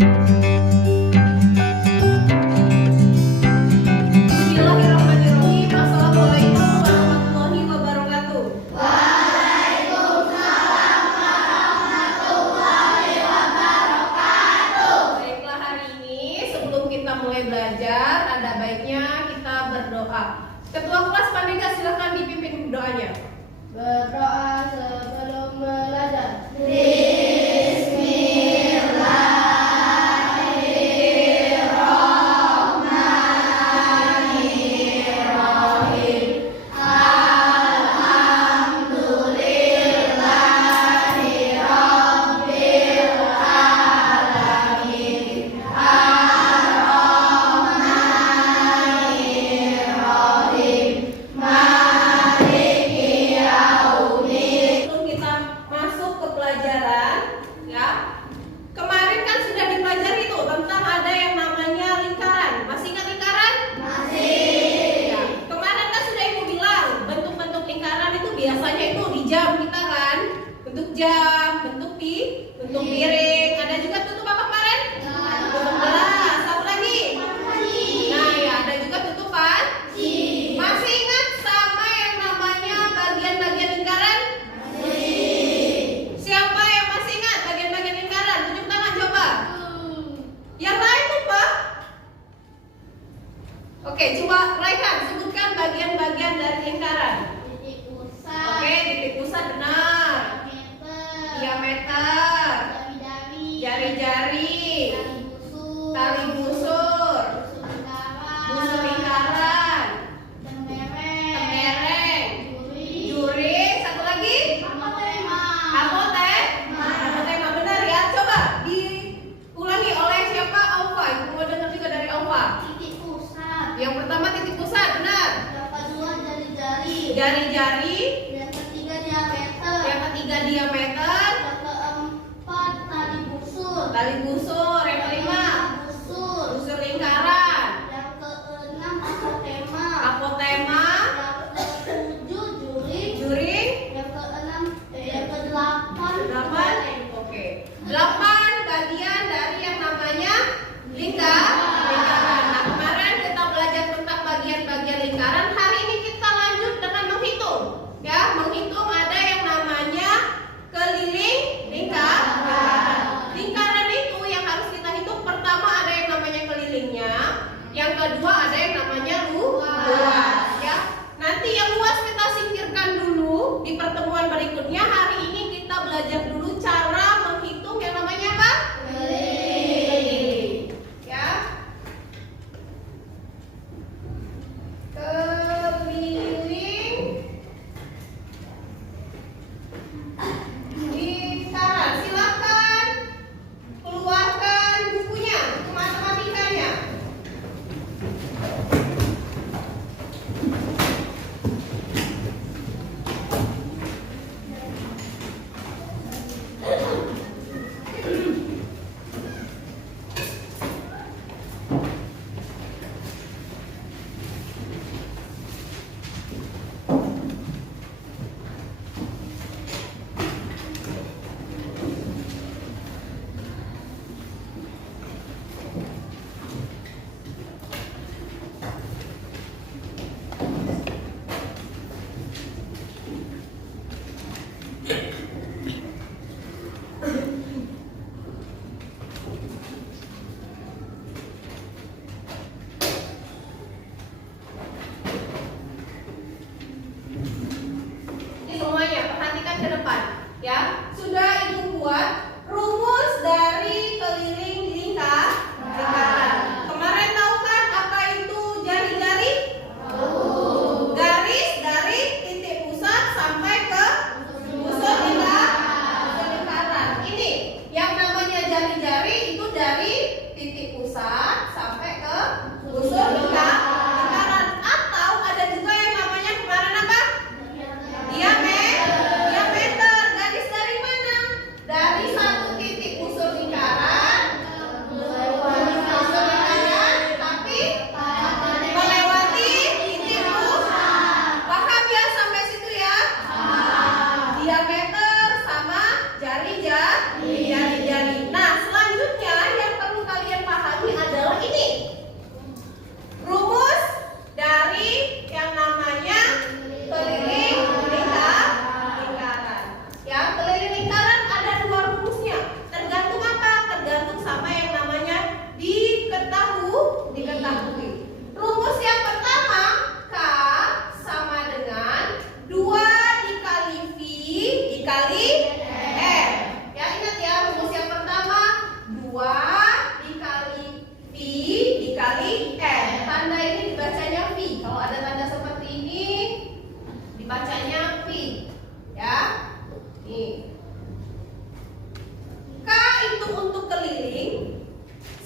Bismillahirrahmanirrahim. Assalamualaikum warahmatullahi wabarakatuh. Baiklah, hari ini sebelum kita mulai belajar, ada baiknya kita berdoa. Ketua kelas Pandega, silakan dipimpin doanya. Berdoa sebelum belajar. Sebelum kita masuk ke pelajaran, ya. Kemarin kan sudah dipelajari itu tentang ada yang namanya lingkaran. Masih ingat lingkaran? Masih. Ya. Kemarin kan sudah Ibu bilang bentuk-bentuk lingkaran itu biasanya itu di jam kita kan. Bentuk jam, bentuk piring. Ada juga tutup apa kemarin? Tutup gelas. Satu lagi. Nah, ya ada juga tutupan. Masih ingat sama yang namanya bagian-bagian lingkaran? Siapa yang masih ingat bagian-bagian lingkaran? Tunjuk tangan coba. Yang lain lupa? Oke, coba Raihan sebutkan bagian-bagian dari lingkaran. Titik pusat. Oke, titik pusat benar. Diameter, jari-jari, tali busur, busur lingkaran, tembereng, juring, satu lagi? Apotema benar ya. Coba diulangi oleh siapa? Aufa. Ibu mau dengar juga dari Aufa. Titik pusat. Yang pertama titik pusat, benar. Yang kedua jari-jari. Jari-jari. Yang ketiga diameter. Yang ketiga diameter. Yang keempat tali busur. Tali busur. Yang kelima busur. busur lingkaran. Yang keenam apotema. Apotema. Yang ketujuh juring. Juring. Yang kedelapan 8. Oke. 8 bagian dari yang namanya lingkaran. Nah, kemarin kita belajar tentang bagian-bagian lingkaran. Hari ini kita lanjut dengan menghitung. Ya, menghitung ada yang namanya keliling lingkaran. Lingkaran itu yang harus kita hitung, pertama ada yang namanya kelilingnya, yang kedua ada yang namanya luas. Ya. Nanti yang luas kita singkirkan dulu di pertemuan berikutnya. Hari ini kita belajar dulu cara menghitung yang namanya apa? Keliling. Ya. Keliling lingkaran. Silakan keluarkan bukunya, buku matematikanya.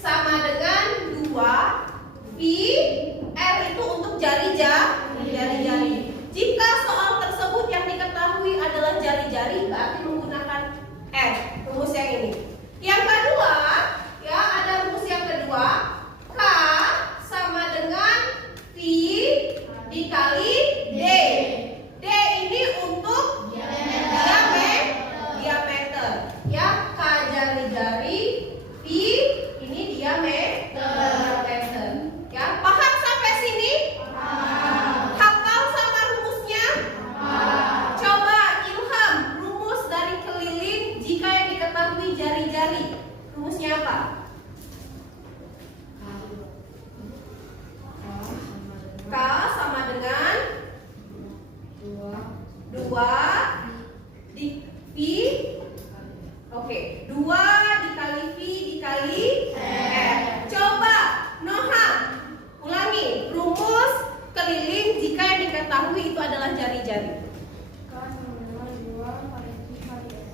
sama dengan 2 V R itu untuk jari-jari. Jika soal tersebut yang diketahui adalah jari-jari, berarti menggunakan R, rumus yang ini. Yang kedua, ya ada rumus yang kedua, K sama dengan V dikali D. D ini untuk diameter. Ya, K jari-jari, V ini diameter. Ya, paham sampai sini? Hafal sama rumusnya? Coba Ilham, rumus dari keliling jika yang diketahui jari-jari. Rumusnya apa? K sama dengan 2 di V. Oke, 2 dikali V dikali R. Coba Noha ulangi rumus keliling jika yang diketahui itu adalah jari-jari.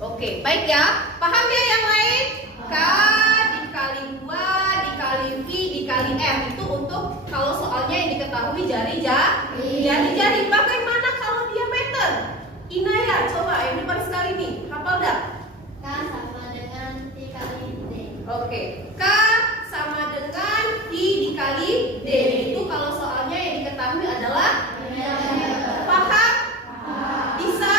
Oke, baik ya. Paham ya yang lain? K dikali 2 dikali V dikali R itu untuk kalau soalnya yang diketahui jari-jari. Bagaimana kalau diameter? Inaya, coba yang depan sekali nih. Hafal dah? K sama dengan dikali D. Oke, K sama dengan V dikali D. Itu kalau soalnya yang diketahui adalah paham? Bisa?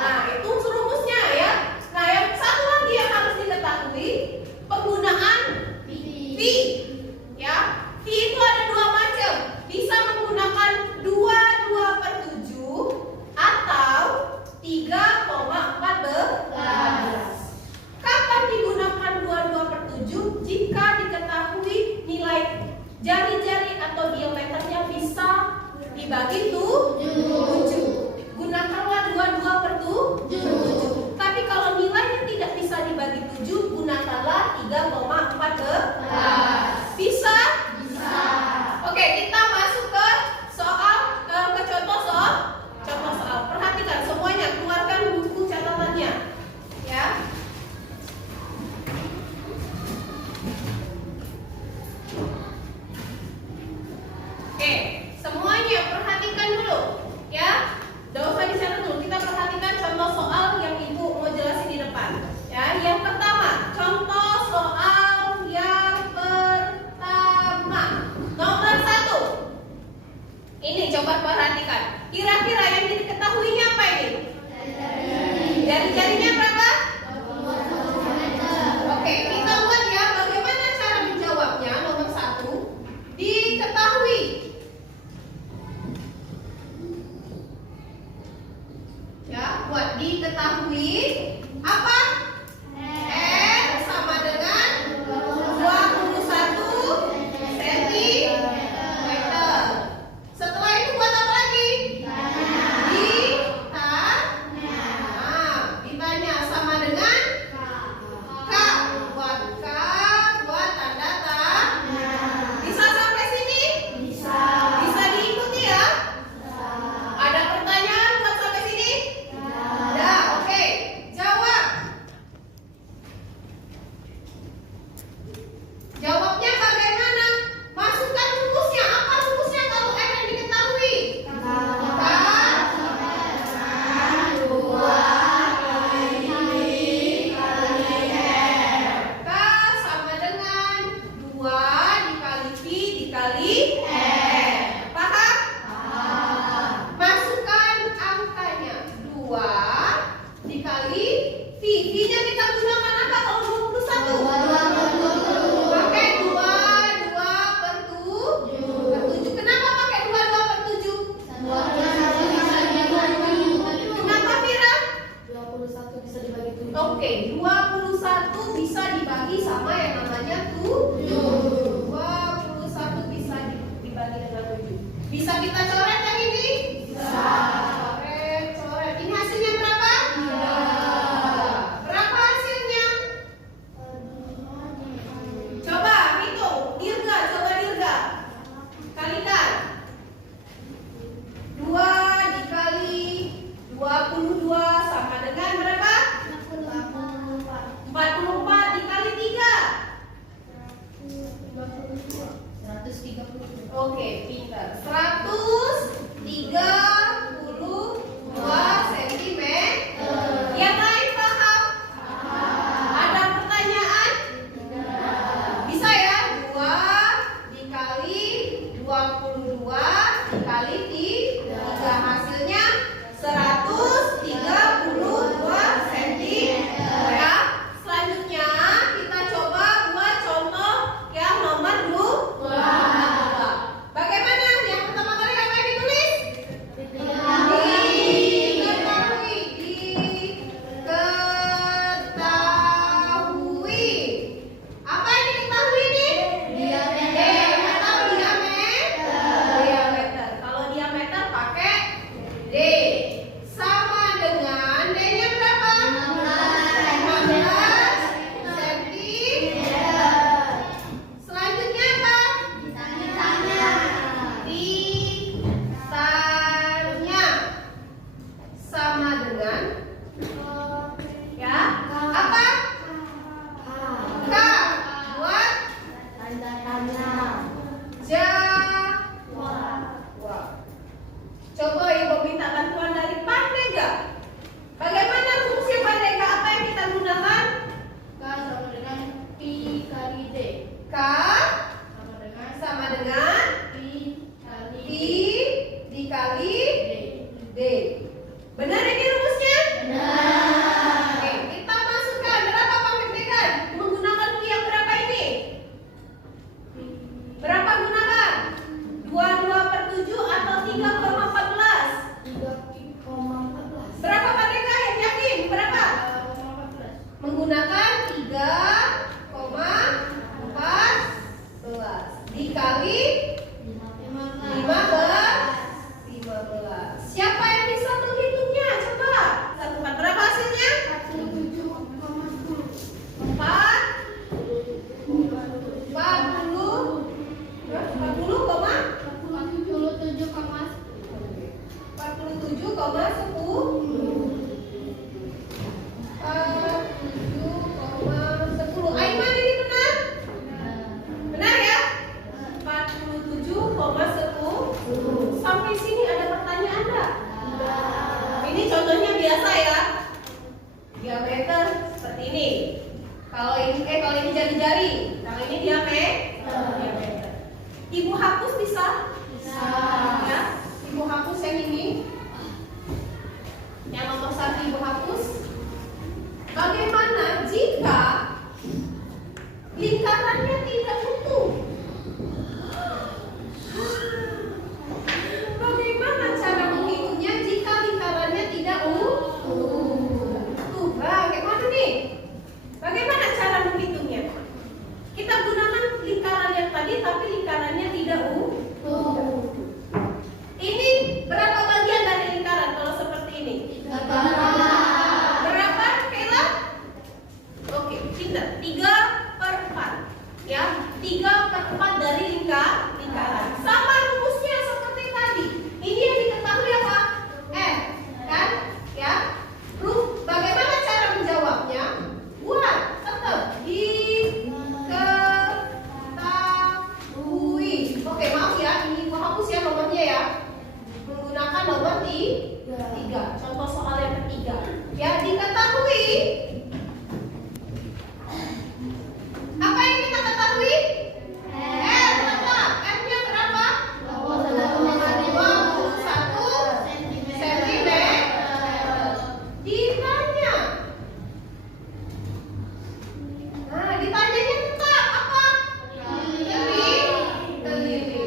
Nah, itu rumusnya ya. Nah, yang satu lagi yang harus diketahui penggunaan V. Ya, V itu ada 2 macam. Bisa menggunakan 22/7 atau 3,14. Kapan digunakan 22/7? Jika diketahui nilai jari-jari atau diameternya bisa dibagi 7. Gunakanlah 22/7. Tapi kalau nilainya tidak bisa dibagi 7, gunakanlah 3,14. Bisa? Oke, kita masuk ke soal ke contoh soal. Perhatikan semuanya, keluarkan buku catatannya. Ya. Oke, semuanya perhatikan dulu, ya. Tidak usah dicatat dulu. Kita perhatikan contoh soal yang Ibu mau jelasin di depan. Ya, yang pertama, contoh soal yang pertama. Nomor 1. Ini coba perhatikan. Kira-kira yang diketahuinya apa ini? Jari-jarinya berapa? Oke, kita buat ya bagaimana cara menjawabnya. Nomor 1, diketahui. Ya, buat diketahui apa? R sama dengan 21 cm. Setelah itu buat apa lagi? Ditanya sama dengan K. Buat K, buat tanda tanya. Bisa sampai sini? Bisa diikuti ya? Ada pertanyaan buat sampai sini? Ada, oke. Jawab. Jawabnya bagaimana? Masukkan rumusnya. Apa rumusnya kalau R yang diketahui? K sama dengan 2 dikali V dikali R. Paham? Masukkan angkanya. 2 dikali V. V-nya kita gunakan apa kalau 21? Pakai 2/7. Kenapa pakai 2/7? Kenapa Fira? 21 bisa dibagi 7. Oke, 21 bisa dibagi sama yang namanya 7. 21 bisa dibagi dengan 7. Bisa kita coret yang ini? Bisa. Coret. Ini hasilnya berapa? 3. Berapa hasilnya? Coba hitung. Dirga, coba Dirga. Kalikan. 2 dikali 22 sama dengan berapa? 44 dikali 3. Oke, pintar. 132 cm. Yang lain paham? Ada pertanyaan? Bisa ya? 2 dikali 22 dikali 3. Hasilnya 132 cm. Ya. Selanjutnya kita coba buat contoh yang nomor 2. Bagaimana? Yang pertama kali apa yang ditulis? Diketahui. Diketahui. Apa yang diketahui nih? Diameter atau diameter. Kalau diameter pakai D. Sama dengan D-nya berapa? 15 cm. Selanjutnya apa? Ditanya. Sama dengan ya apa? K. Buat jawab. Coba ibu minta bantuan dari Pandai nggak? Bagaimana fungsi Pandai nggak? Apa yang kita gunakan? K sama dengan Pi kali D. K Sama dengan sama dengan Pi kali Pi dikali D. D. Benar ini rumusnya? Benar. Oke, kita masukkan berapa pengecekan? Menggunakan Pi yang berapa ini? Berapa gunakan? 22/7 atau 3,14? 3,14. Berapa Pandega yang yakin? Berapa? 3,14. Menggunakan 3,14 dikali 15. Siapa yang bisa menghitungnya? Coba. Satukan berapa hasilnya? 47,10. 47,10. Aiman ini benar? Benar ya? 47,10. Sampai sini ada pertanyaan enggak? Ini contohnya biasa ya. Diameter seperti ini. Kalau ini jari-jari. Kalau ini diameter. Ibu hapus bisa? Ya. Ibu hapus yang ini. Yang nomor 1 ibu hapus. Bagaimana jika lingkarannya tidak utuh? Bagaimana cara menghitungnya jika lingkarannya tidak utuh? Bagaimana nih? Bagaimana cara menghitungnya? Kita gunakan lingkaran yang tadi, tapi lingkarannya tidak utuh. Ini berapa bagian dari lingkaran kalau seperti ini? Berapa, Kayla? Oke, pintar. 3/4. Ya, 3/4 dari lingkaran. Sama rumusnya seperti tadi. Ini yang diketahui apa? F, kan? Ya. Bagaimana cara menjawabnya? Buat, tetap diketahui. Oke, maaf ya, ini gua hapus ya nomornya ya. Menggunakan nomor 3. Contoh soal yang ketiga. Ya, diketahui. Apa yang kita ketahui? F, tetap. F-nya berapa? 21 cm. Ditanya. Nah, ditanyanya tetap apa? Teliti.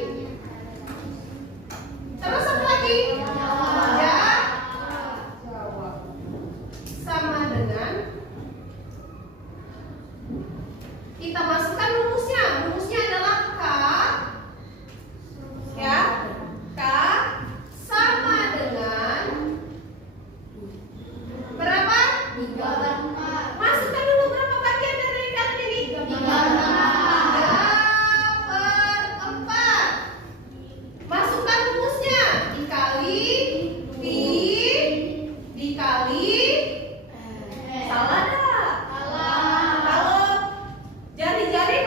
Terus apa lagi? Jawab. Sama dengan kita masukkan rumusnya. Rumusnya adalah K. Ya. K sama dengan berapa? 3/4. Masukkan dulu berapa bagian dari lingkaran ini? 3/4. Masukkan rumusnya. Dikali Pi dikali salah enggak? Kalau jari-jari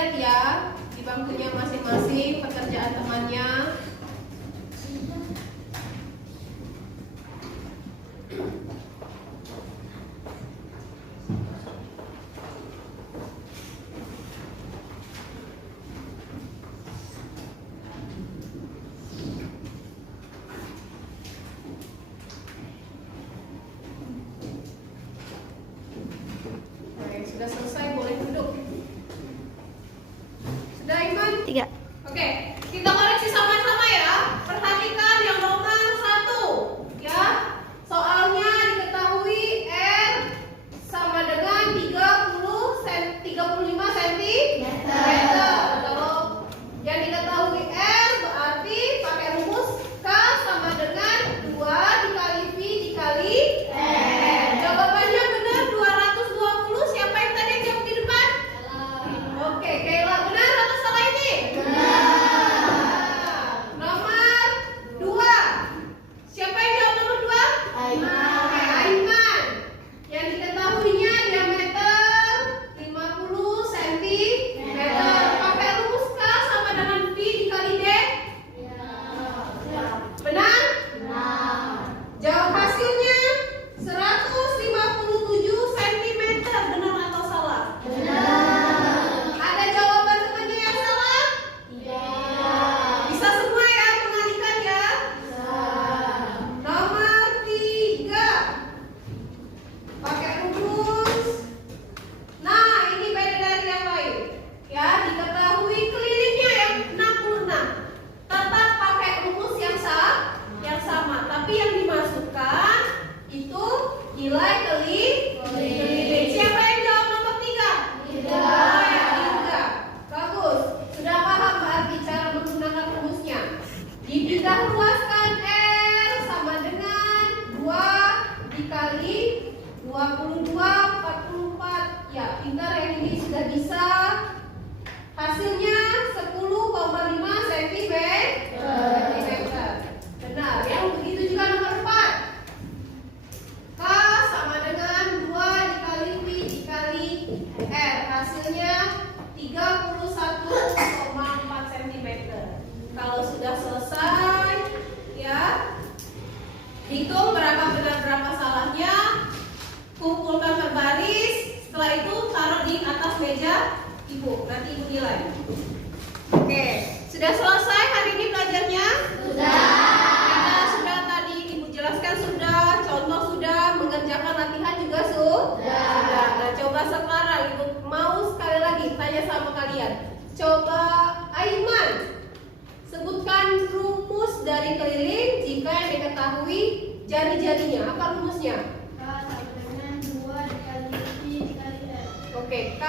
lihat ya di bangkunya masing-masing pekerjaan temannya. Sudah selesai, boleh duduk. Sudah, Iman? 3. Oke, kita koreksi sama-sama ya. Perhatikan yang nomor 1 ya. Soalnya diketahui R sama dengan 35 cm. Kalau yang diketahui R berarti pakai rumus K sama dengan 2 dikali V dikali R. Jawabannya benar 220. Siapa yang tadi jawab di depan? Oke, Kayla benar atau salah ini? Nomor 2. Siapa yang jawab nomor 2? Oke, Aiman. Yang diketahuinya diameter 50 cm. Pakai rumus K sama dengan V dikali D. Benar? Jawab hasilnya 157 cm. Benar atau salah? Ada jawaban temannya yang salah? Bisa semua ya mengalihkan ya. Nomor 3. Pakai rumus. Nah, ini beda dari yang lain. Ya, diketahui kelilingnya yang 66. Tetap pakai rumus yang sama, tapi yang dimasukkan itu nilai keliling. Siapa yang jawab nomor 3? Oh ya, Dirga. Bagus. Sudah paham berarti cara menggunakan rumusnya. Dipindah luaskan R sama dengan 2 dikali 22 44. Ya, pintar yang ini sudah bisa. Hasilnya 10,5 cm. Benar. Yang begitu juga nomor 4. K sama dengan 2 dikali V dikali R. Hasilnya 31,4 cm. Kalau sudah selesai ya, hitung berapa benar berapa salahnya, kumpulkan berbaris. Setelah itu taruh di atas meja ibu, nanti ibu nilai. Oke, sudah selesai hari ini belajarnya? Kita sudah tadi ibu jelaskan sudah, contoh sudah, mengerjakan latihan juga sudah. Nah, coba sekarang ibu mau sekali lagi tanya sama kalian. Coba Aiman, sebutkan rumus dari keliling jika yang diketahui jari-jarinya. Apa rumusnya? K sama dengan 2 dikali V dikali R. Oke, K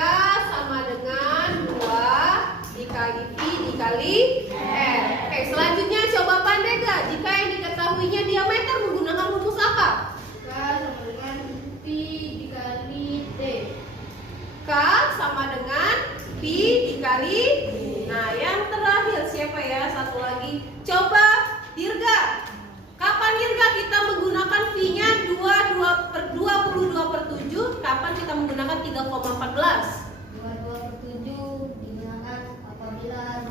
sama dengan 2 dikali V dikali R. Oke, selanjutnya coba Pandega. Jika yang diketahuinya diameter menggunakan rumus apa? K sama dengan V dikali D. K sama dengan V dikali. Nah, yang terakhir siapa ya? Satu lagi. Coba Dirga. Kapan Dirga kita menggunakan V-nya 22/7? Kapan kita menggunakan 3,14? 22/7 digunakan apabila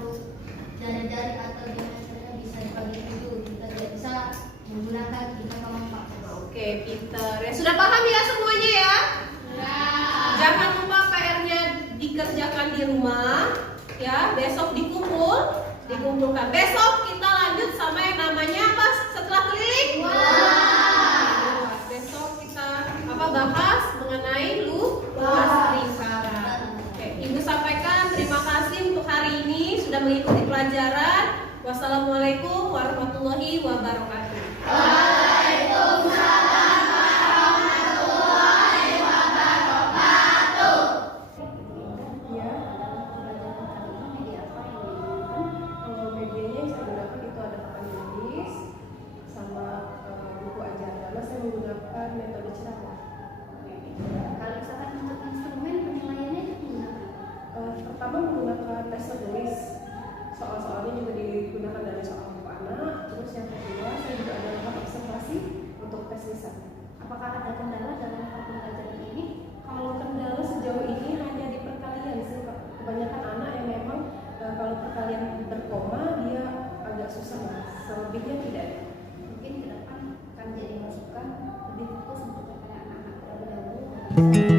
jari-jari atau diameternya bisa dibagi 7. Kita tidak bisa menggunakan 3,4. Oke, pinter. Ya, sudah paham ya semuanya ya? Jangan lupa PR-nya dikerjakan di rumah. Ya, besok dikumpulkan. Besok kita lanjut sama yang namanya apa setelah keliling? Besok kita bahas mengenai luas lingkaran. Oke, ibu sampaikan terima kasih untuk hari ini sudah mengikuti pelajaran. Wassalamualaikum warahmatullahi wabarakatuh. Metode ceramah. Kalau misalkan untuk instrumen penilaiannya itu gimana? Pertama menggunakan tes tertulis. Soal-soalnya juga digunakan dari soal buku anak. Terus yang kedua saya juga ada lengkap observasi ya.